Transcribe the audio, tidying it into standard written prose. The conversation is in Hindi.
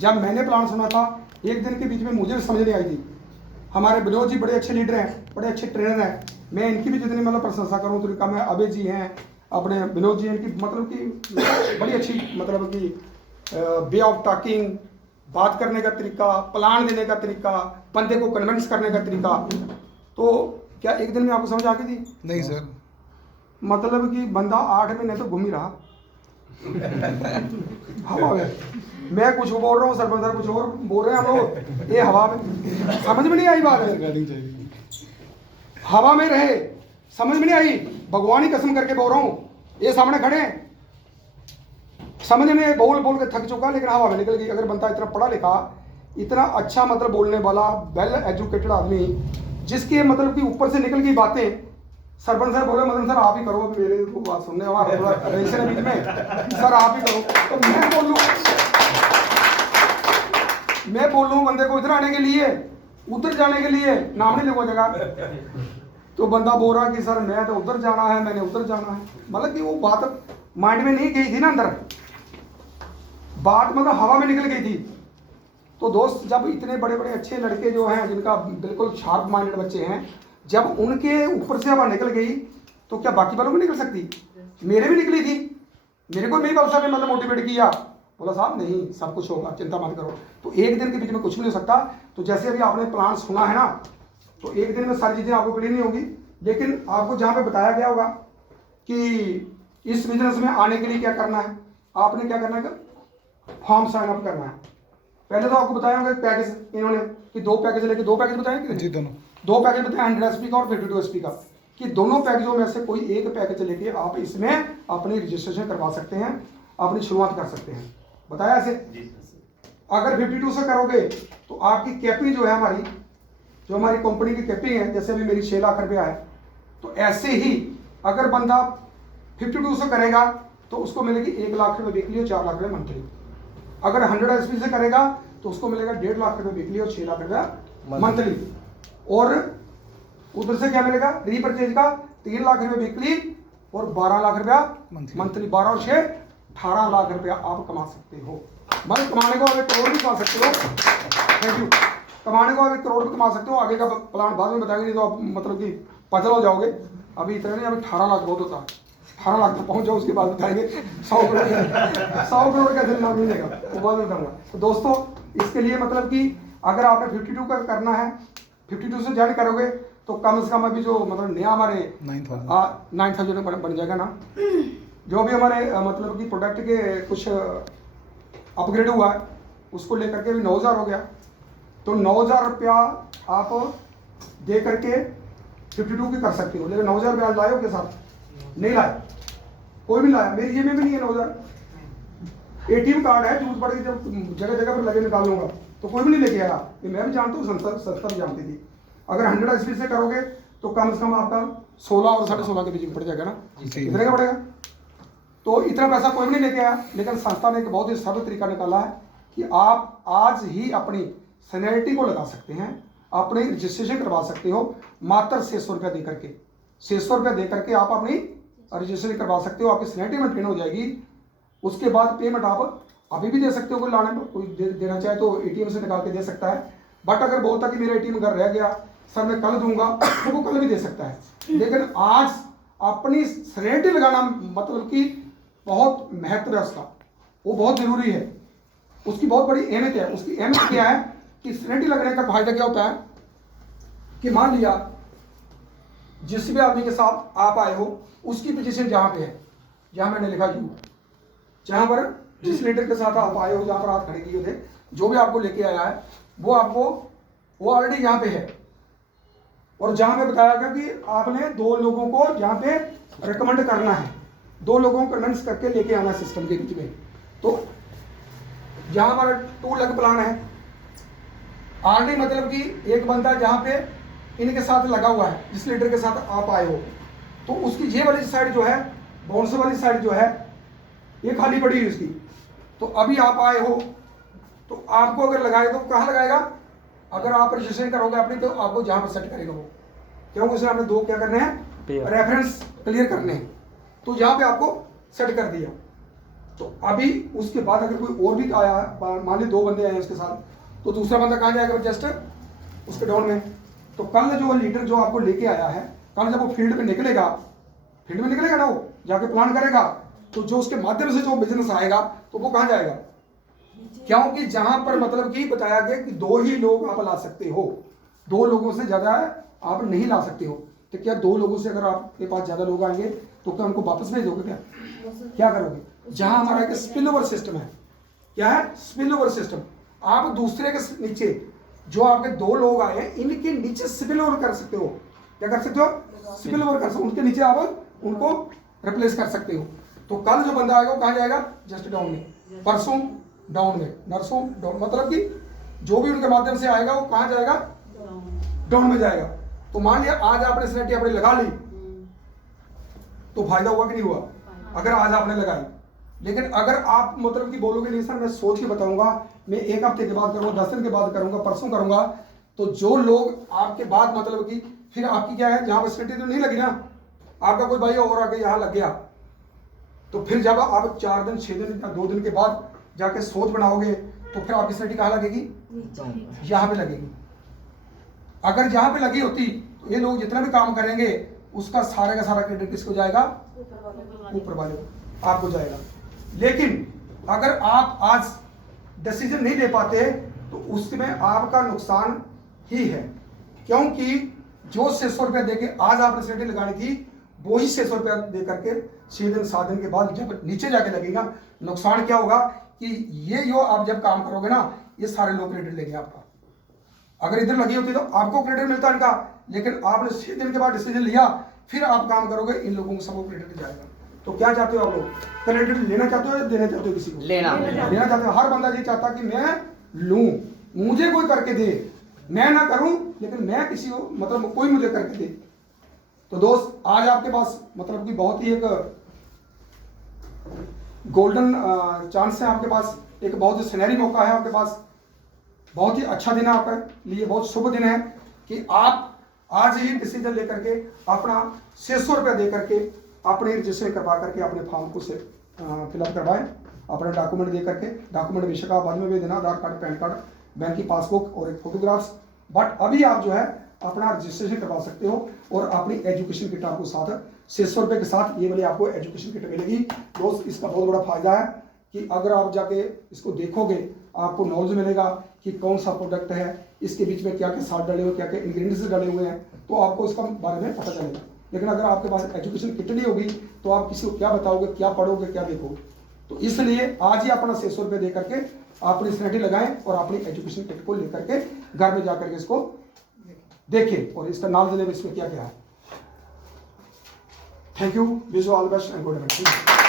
जब मैंने प्लान सुना था एक दिन के बीच में मुझे भी समझ नहीं आई थी। हमारे विनोद जी बड़े अच्छे लीडर हैं, बड़े अच्छे ट्रेनर हैं, मैं इनकी भी जितनी मतलब प्रशंसा करूँ तो इनका मैं अभय जी हैं, अपने विनोद जी, इनकी मतलब कि बड़ी अच्छी मतलब कि वे ऑफ टॉकिंग, बात करने का तरीका, प्लान देने का तरीका, बंदे को कन्विंस करने का तरीका। तो क्या एक दिन में आपको समझ आ गई थी? नहीं सर। मतलब कि बंदा 8 महीने तो घूम ही रहा हवा में। मैं कुछ बोल रहा हूँ, सरपंच सर कुछ और बोल रहे हैं, हम लोग ये हवा में, समझ में नहीं आई बात है। हवा में रहे, समझ में नहीं आई, भगवान ही कसम करके बोल रहा हूँ, ये सामने खड़े हैं, समझ में बोल बोल के थक चुका, लेकिन हवा में निकल गई। अगर बनता इतना पढ़ा लिखा, इतना अच्छा मतलब बोलने वाला, वेल एजुकेटेड आदमी, जिसके मतलब कि ऊपर से निकल गई बातें, सरपंच सर बोले मदन सर आप ही करो, मेरे को बात सुनने वाला थोड़ा टेंशन है बीच में, सर आप ही करो। तो मैं बोलूँ बंदे को इधर आने के लिए, उधर जाने के लिए नाम नहीं लिखो जगह, तो बंदा बोल रहा कि सर मैं तो उधर जाना है, मैंने उधर जाना है। मतलब कि वो बात माइंड में नहीं गई थी ना, अंदर बात मतलब हवा में निकल गई थी। तो दोस्त, जब इतने बड़े बड़े अच्छे लड़के जो हैं, जिनका बिल्कुल शार्प माइंडेड बच्चे हैं, जब उनके ऊपर से हवा निकल गई तो क्या बाकी वालों में निकल सकती? मेरे भी निकली थी, मेरे को मेरी बाल साहब ने मतलब मोटिवेट किया, बोला साहब नहीं सब कुछ होगा, चिंता मत करो। तो एक दिन के बीच में कुछ भी नहीं हो सकता। तो जैसे अभी आपने प्लान सुना है ना, तो एक दिन में सारी चीज़ें आपको क्लियर नहीं होगी, लेकिन आपको जहाँ पे बताया गया होगा कि इस बिजनेस में आने के लिए क्या करना है, आपने क्या करना है, फॉर्म साइन अप करना है। पहले तो आपको बताया होगा पैकेज, इन्होंने कि 2 पैकेज लेके, 2 पैकेज बताए कि जी दोनों 2 पैकेज बताए, 100 SP का और 52 SP का, कि दोनों पैकेजों में से कोई एक पैकेज लेके आप इसमें अपनी रजिस्ट्रेशन करवा सकते हैं, अपनी शुरुआत कर सकते हैं। बताया ऐसे? अगर 52 से करोगे तो आपकी कैपिंग जो है हमारी, जो हमारी कंपनी की कैपिंग है, जैसे अभी मेरी 6 लाख रुपया है, तो ऐसे ही अगर बंदा 52 से करेगा तो उसको मिलेगी 1 लाख रुपये वीकली और 4 लाख रुपये मंथली। अगर 100 SP से करेगा तो उसको मिलेगा 1.5 लाख रुपये वीकली और 6 लाख रुपया मंथली। और उधर से क्या मिलेगा, रीपरचेज का 3 लाख रुपये वीकली और 12 लाख रुपया मंथली। 12 और 6 18 लाख रुपया आप कमा सकते हो। मतलब कमाने को आप 1 करोड़ भी कमा सकते हो। Thank you. कमाने को आप 1 करोड़ भी कमा सकते हो। आगे का प्लान बाद में बताएंगे, नहीं तो आप मतलब कि पजल हो जाओगे। अभी इतना नहीं, अभी 18 लाख बहुत होता है, 18 लाख तक पहुंच जाओ, उसके बाद बताएंगे 100 करोड़ 100 करोड़ कैसे नाम मिलेगा, वो बाद में बताऊंगा। तो दोस्तों, इसके लिए मतलब कि अगर आपने 52 का करना है, 52 से ज्वाइन करोगे तो कम से कम अभी जो मतलब नया हमारे 9,000 बन जाएगा ना, जो भी हमारे मतलब कि प्रोडक्ट के कुछ अपग्रेड हुआ है उसको लेकर के भी 9,000 हो गया। तो 9,000 रुपया आप दे करके 52 की कर सकते हो। लेकिन 9,000 रुपया लाए हो के साथ? नहीं लाए, कोई भी लाया, मेरी जेब में भी नहीं है 9,000। ATM कार्ड है, जरूरत पड़ गई जब जगह जगह पर लगे निकालूंगा तो कोई भी नहीं लेके आया। मैं भी जानता हूँ, संस्था भी जानती थी। अगर 100 SP से करोगे तो कम से कम आपका 16 और 16.5 के बीच में पड़ जाएगा ना, इतने का पड़ेगा। तो इतना पैसा कोई भी नहीं लेके आया, लेकिन संस्था ने एक बहुत ही सरल तरीका निकाला है कि आप आज ही अपनी सैनिटी को लगा सकते हैं, अपनी रजिस्ट्रेशन करवा सकते हो, मात्र 600 रुपया दे करके। 600 रुपया दे करके आप अपनी रजिस्ट्रेशन करवा सकते हो, आपकी सैनिटी में ट्रेन हो जाएगी। उसके बाद पेमेंट आप अभी भी दे सकते हो, कोई लाने में कोई देना चाहे तो ATM से निकाल के दे सकता है। बट अगर बोलता कि मेरा ATM घर रह गया सर मैं कल दूंगा, तो वो कल भी दे सकता है। लेकिन आज अपनी सैनिटी लगाना मतलब कि बहुत महत्व है उसका, वो बहुत जरूरी है, उसकी बहुत बड़ी अहमियत है। उसकी अहमियत क्या है कि सैनिटी लगने का फायदा क्या होता है कि मान लिया जिस भी आदमी के साथ आप आए हो उसकी पोजीशन जहाँ पे है, जहाँ मैंने लिखा यू, जहाँ पर जिस लीडर के साथ आप आए हो, जहाँ पर आप खड़े किए थे, जो भी आपको लेके आया है वो आपको वो ऑलरेडी यहाँ पे है। और जहाँ पे बताया गया कि आपने 2 लोगों को यहाँ पे रिकमेंड करना है, 2 लोगों को कन्विंस करके लेके आना सिस्टम के बीच में। तो यहाँ पर 2 लाख प्लान है ऑलरेडी, मतलब कि एक बंदा जहाँ पे इनके साथ लगा हुआ है, जिस लीडर के साथ आप आए हो, तो उसकी ये वाली साइड जो है, बाउंस वाली साइड जो है, ये खाली पड़ी है उसकी। तो अभी आप आए हो तो आपको अगर लगाए तो कहाँ लगाएगा? अगर आप रजिस्ट्रेशन करोगे अपनी तो आपको जहाँ पर सेट करेगा वो, क्योंकि उसमें आपने 2 क्या करने हैं, रेफरेंस क्लियर करने हैं। तो यहाँ पे आपको सेट कर दिया। तो अभी उसके बाद अगर कोई और भी आया, मान ली 2 बंदे आए उसके साथ, तो दूसरा बंदा कहाँ जाएगा जस्ट उसके डाउन में। तो कल जो लीडर जो आपको लेके आया है, कल जब वो फील्ड में निकलेगा ना, वो जाके प्लान करेगा, तो जो उसके माध्यम से जो बिजनेस आएगा तो वो कहाँ जाएगा? क्योंकि जहां पर मतलब कि बताया गया कि 2 ही लोग आप ला सकते हो, 2 लोगों से ज्यादा आप नहीं ला सकते हो। तो क्या 2 लोगों से अगर आपके पास ज्यादा लोग आएंगे तो क्या उनको वापस भेज दोगे? क्या करोगे? जहां हमारा एक स्पिल ओवर सिस्टम है, क्या है? Spill over system. आप दूसरे के नीचे जो आपके 2 लोग आए इनके नीचे स्पिल ओवर कर सकते हो। क्या कर सकते हो? स्पिल ओवर कर सकते हो, उनके नीचे आप उनको रिप्लेस कर सकते हो। तो कल जो बंदा आएगा वो कहाँ जाएगा? जस्ट डाउन में, परसों डाउन में, नरसों डाउन, मतलब कि जो भी उनके माध्यम से आएगा वो कहाँ जाएगा? डाउन में जाएगा। तो मान लिया आज आपने सिनेटी आपने लगा ली, तो फायदा हुआ कि नहीं हुआ? अगर आज आपने लगाई। लेकिन अगर आप मतलब कि बोलोगे नहीं सर मैं सोच के बताऊंगा, मैं 1 हफ्ते के बाद करूंगा, 10 दिन के बाद करूंगा, परसों करूंगा, तो जो लोग आपके बाद मतलब कि फिर आपकी क्या है, जहां पर सिनेटी तो नहीं लगी ना, आपका कोई भाई और आके यहाँ लग गया, तो फिर जब आप 4 दिन 6 दिन या 2 दिन के बाद जाके सोच बनाओगे तो फिर आपकी सिनेटी कहाँ लगेगी? यहाँ पे लगेगी। अगर यहाँ पे लगी होती तो ये लोग जितना भी काम करेंगे उसका सारे का सारा क्रेडिट किसको जाएगा? ऊपर वाले को, आपको जाएगा। लेकिन अगर आप आज डिसीजन नहीं ले पाते तो उसमें आपका नुकसान ही है, क्योंकि जो 600 रुपया देके आज आपने सिनेटी लगानी थी वही 600 रुपया दे करके 6 दिन 7 दिन के बाद जब नीचे जाके लगेगा, नुकसान क्या होगा कि ये जो आप जब काम करोगे ना, ये सारे लोग क्रेडिट लेंगे आपका। अगर इधर लगी होती तो आपको क्रेडिट मिलता इनका, लेकिन आपने 6 दिन के बाद डिसीजन लिया, फिर आप काम करोगे, इन लोगों को सबको क्रेडिट जाएगा। तो क्या चाहते हो आप लोग? क्रेडिट लेना चाहते हो या देना चाहते हो? किसी को लेना चाहते हो। हर बंदा ये चाहता कि मैं लूं, मुझे कोई करके दे, मैं ना करूं लेकिन मैं किसी को मतलब कोई मुझे करके दे। तो दोस्त आज आपके पास मतलब कि बहुत ही एक गोल्डन चांस है आपके पास, एक बहुत ही सुनहरी मौका है आपके पास, बहुत ही अच्छा दिन है आपके लिए, बहुत शुभ दिन है कि आप आज ही डिसीजन लेकर के अपना 600 रुपया दे करके अपने रजिस्ट्रेशन करवा करके अपने फॉर्म को से फिलअप करवाएं, अपना डॉक्यूमेंट दे करके। डॉक्यूमेंट बेशक आप बाद में भी देना, आधार कार्ड, पैन कार्ड, बैंक की पासबुक और एक फोटोग्राफ्स। बट अभी आप जो है अपना रजिस्ट्रेशन करवा सकते हो और अपनी एजुकेशन किट आपको साथ 600 रुपये के साथ ये वाली आपको एजुकेशन किट मिलेगी। दोस्त इसका बहुत बड़ा फायदा है कि अगर आप जाके इसको देखोगे आपको नॉलेज मिलेगा कि कौन सा प्रोडक्ट है, इसके बीच में क्या क्या साथ डले हुए, क्या क्या इंग्रेडिएंट्स डले हुए हैं, तो आपको इसका बारे में पता चलेगा। लेकिन अगर आपके पास एजुकेशन किट नहीं होगी तो आप किसी को क्या बताओगे, क्या पढ़ोगे, क्या देखोगे? तो इसलिए आज ही अपना 600 रुपये दे करके अपनी सिनेटी लगाएं और अपनी एजुकेशन किट को लेकर के घर में जाकर के इसको देखें और इसका नाम देने में इसमें क्या क्या है। Thank you, wish you all best and good evening.